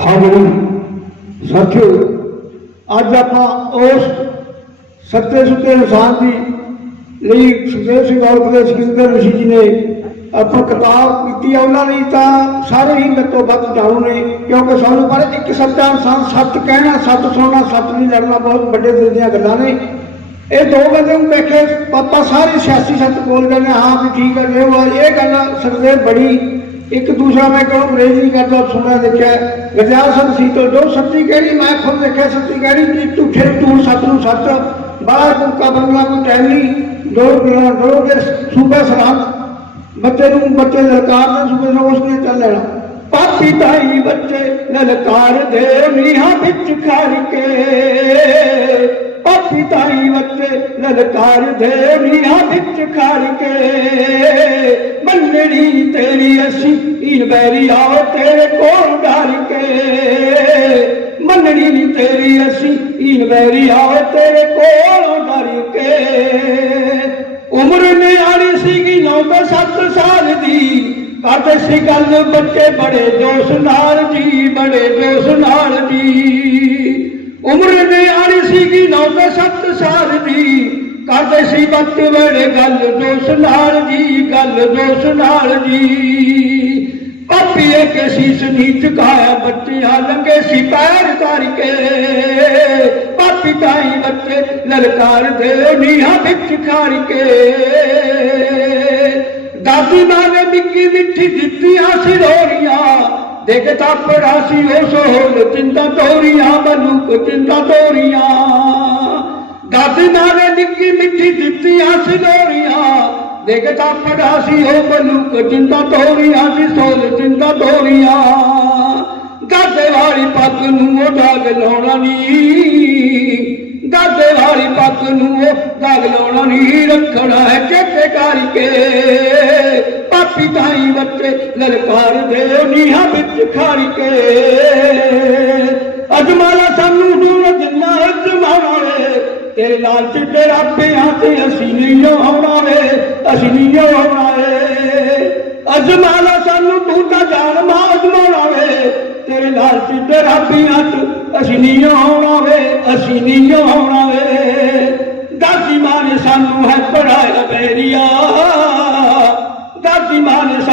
ਹਾਜ਼ਰੀ ਸਾਥੀਓ ਅੱਜ ਆਪਾਂ ਉਸ ਸੱਤੇ ਸੁੱਤੇ ਇਨਸਾਨ ਦੀ ਲਈ ਸੁਖਦੇਵ ਸਿੰਘ ਔਲਖ ਦੇ ਸਿਕੰਦਰ ਰਿਸ਼ੀ ਜੀ ਨੇ ਆਪਾਂ ਕਿਤਾਬ ਕੀਤੀ ਆ ਉਹਨਾਂ ਲਈ ਤਾਂ ਸਾਰੇ ਹੀ ਮੇਰੇ ਤੋਂ ਵੱਧ ਜਾਣੂ ਨੇ ਕਿਉਂਕਿ ਸਾਨੂੰ ਪਰ ਇੱਕ ਸੱਚਾ ਇਨਸਾਨ ਸੱਚ ਕਹਿਣਾ ਸੱਤ ਸੁਣਨਾ ਸੱਚ ਨਹੀਂ ਲੜਨਾ ਬਹੁਤ ਵੱਡੇ ਦਿਲ ਦੀਆਂ ਗੱਲਾਂ ਨੇ ਇਹ ਦੋ ਬੰਦੇ ਨੂੰ ਦੇਖੇ ਪਾਪਾ ਸਾਰੇ ਸਿਆਸੀ ਸੱਚ ਬੋਲਦੇ ਨੇ ਹਾਂ ਵੀ ਠੀਕ ਹੈ ਇਹ ਗੱਲ ਸੁਖਦੇਵ ਬੜੀ ਇੱਕ ਦੂਸਰਾ ਮੈਂ ਕਹੋ ਅੰਗਰੇਜ਼ ਨਹੀਂ ਕਰਦਾ ਆਪ ਸੁਣਾ ਦੇਖਿਆ ਗਰਜਾਲ ਸਿੰਘ ਸੀਤੋ ਜੋ ਸੱਚੀ ਕਹਿਣੀ ਮੈਂ ਖੁਦ ਦੇਖਿਆ ਸੱਚੀ ਕਹਿਣੀ ਕਿ ਝੂਠੇ ਤੂੰ ਸੱਚ ਨੂੰ ਸੱਚ ਬਾਹਰ ਮੁਕਾ ਬੰਗਲਾ ਨੂੰ ਟੈਲੀ ਦੋ ਦੋ ਕੇ ਸੂਬਾ ਸਲਾਮ ਬੱਚੇ ਨੂੰ ਬੱਚੇ ਲਲਕਾਰ ਦੇ ਸੂਬੇ ਨੂੰ ਉਸਨੇ ਚੱਲ ਲੈਣਾ ਪਾਪੀ ਤਾਈ ਬੱਚੇ ਲਲਕਾਰ ਦੇ ਨੀਹਾਂ ਵਿੱਚ ਕਰਕੇ ਪਿਤਾਈ ਵਤੇ ਲਲਕਾਰ ਦੇ ਦੇਵੀਆਂ ਵਿੱਚ ਖੜ ਕੇ ਮੰਨਣੀ ਤੇਰੀ ਅਸੀਂ ਇਨ ਬੈਰੀ ਆਵ ਤੇਰੇ ਕੋਲ ਡਰ ਕੇ ਮੰਨਣੀ ਨੀ ਤੇਰੀ ਅਸੀਂ ਇਨ ਬੈਰੀ ਆਵ ਤੇਰੇ ਕੋਲ ਡਰ ਕੇ ਉਮਰ ਨਿਆਣੀ ਸੀਗੀ 9-7 ਸਾਲ ਦੀ ਕਰਦੇ ਸੀ ਗੱਲ ਬੱਚੇ ਬੜੇ ਜੋਸ਼ ਨਾਲ ਜੀ ਬੜੇ ਜੋਸ਼ ਨਾਲ ਜੀ ਉਮਰ ਨੇ ਆਣੀ ਸੀ ਕੀ ਨੌਕਾ ਸਤ ਸਾਰ ਦੀ ਕਰਦੇ ਸੀ ਬੱਤ ਵੇੜੇ ਗੱਲ ਦੋਸ ਨਾਲ ਦੀ ਗੱਲ ਦੋਸ ਨਾਲ ਦੀ ਪਾਪੀਏ ਕੇ ਸੀਸ ਨੀਚ ਕਾਇਆ ਬੱਚਿਆ ਲੰਗੇ ਸੀ ਪੈਰ ਕਰਕੇ ਪਾਪੀ ਤਾਈ ਬੱਚੇ ਲਲਕਾਰ ਦੇ ਨੀਹਾਂ ਵਿੱਚ ਖਾਰ ਕੇ ਦਾਦੀ ਮਾਂ ਨੇ ਮਿੱਕੀ ਮਿੱਠੀ ਦਿੱਤੀ ਆਸੀ ਰੋਰੀਆਂ ਦੇਖੇ ਤਾਂ ਪੜਾਸੀ ਹੋ ਸੋ ਹੋਲ ਚਿੰਤਾ ਤੋਰੀਆਂ ਕੋ ਚਿੰਤਾ ਤੋਰੀਆਂ ਦਾਦਨਾ ਨੇ ਨਿੱਕੀ ਮਿੱਠੀ ਦਿੱਤੀ ਦਿੱਤੀਆਂ ਦੇਖੇ ਤਾਂ ਪੜਾਸੀ ਹੋ ਬਨੂ ਕੋ ਚਿੰਤਾ ਤੋਰੀਆਂ ਸੀ ਸੋਲ ਚਿੰਤਾ ਤੋਰੀਆਂ ਦਾਦੇ ਵਾਲੀ ਪੱਤ ਨੂੰ ਉਹ ਦਾਗ ਲਾਉਣਾ ਨਹੀਂ ਦਾਦੇ ਵਾਲੀ ਪੱਤ ਨੂੰ ਉਹ ਦਾਗ ਲਾਉਣਾ ਨਹੀਂ ਰੱਖਣਾ ਹੈ ਚੇਤੇ ਕਰਕੇ ਪਿਤਾਈ ਬੱਚੇ ਲਲਕਾਰ ਦੇ ਨੀਹਾਂ ਵਿੱਚ ਖੜ ਕੇ ਅਜਮਾਲਾ ਸਾਨੂੰ ਦੂਰ ਜਿੰਨਾ ਅਜਮਾਲਾ ਵੇ ਤੇਰੇ ਲਾਲਚ ਤੇ ਰੱਬਿਆਂ ਤੇ ਅਸੀਂ ਨਹੀਂ ਆਉਣਾ ਵੇ ਅਸੀਂ ਨਹੀਂ ਆਉਣਾ ਅਜਮਾਲਾ ਸਾਨੂੰ ਤੂੰ ਤਾਂ ਜਾਣ ਮਾ ਅਜਮਾਲਾ ਵੇ ਤੇਰੇ ਲਾਲਚ ਤੇ ਰੱਬਿਆਂ ਤੇ ਅਸੀਂ ਨਹੀਂ ਆਉਣਾ ਵੇ ਅਸੀਂ ਨਹੀਂ ਆਉਣਾ ਵੇ ਦਾਸੀ ਮਾਂ ਸਾਨੂੰ ਹੈ ਪੜਾਇਆ ਬੈਰੀਆ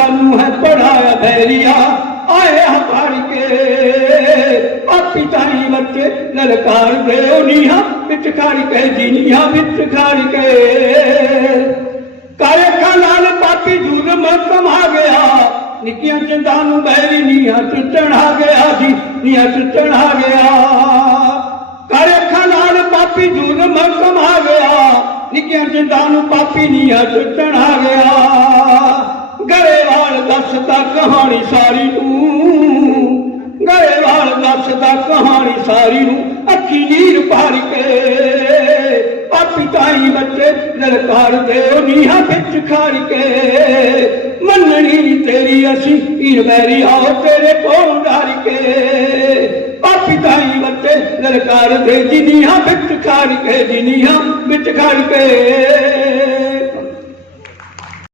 ਸਾਨੂੰ ਹੈ ਪੜਾਇਆ ਬੈਰੀਆ ਆਏ ਹਮਾਰ ਕੇ ਆਪੀ ਤਾਈ ਬੱਚੇ ਲਲਕਾਰ ਦੇ ਨੀਹਾ ਪਿਟਕਾਰੀ ਕਹਿ ਜੀਨੀਆ ਪਿਟਕਾਰੀ ਕਹਿ ਕਾਰੇ ਕਾ ਲਾਲ ਪਾਪੀ ਮਨ ਸਮਾ ਗਿਆ ਨਿੱਕੀਆਂ ਚੰਦਾਂ ਨੂੰ ਬੈਰੀ ਨੀਹਾ ਚੜਾ ਗਿਆ ਜੀ ਨੀਹਾ ਚੜਾ ਗਿਆ ਕਾਰੇ ਕਾ ਲਾਲ ਪਾਪੀ ਮਨ ਸਮਾ ਗਿਆ ਨਿੱਕੀਆਂ ਚੰਦਾਂ ਨੂੰ ਪਾਪੀ ਨੀਹਾ ਚੜਾ ਗਿਆ ਗਰੇਵਾਲ ਦੱਸਦਾ ਕਹਾਣੀ ਸਾਰੀ ਨੂੰ ਗਰੇਵਾਲ ਦੱਸਦਾ ਕਹਾਣੀ ਸਾਰੀ ਨੂੰ ਅੱਖੀ ਨੀਰ ਭਰ ਕੇ ਪਿਤਾਈ ਬੱਚੇ ਲਲਕਾਰਦੇ ਉਹ ਨੀਹਾਂ ਵਿੱਚ ਖੜ ਕੇ ਮੰਨਣੀ ਤੇਰੀ ਅਸੀਂ ਇਹ ਮੈਰੀ ਆ ਤੇਰੇ ਕੋਲ ਡਾਰ ਕੇ ਆ ਪਿਤਾਈ ਬੱਚੇ ਦੇ ਜਿਨੀਆਂ ਵਿੱਚ ਖੜ ਕੇ ਜਿਨੀਆਂ ਵਿੱਚ ਖੜ ਕੇ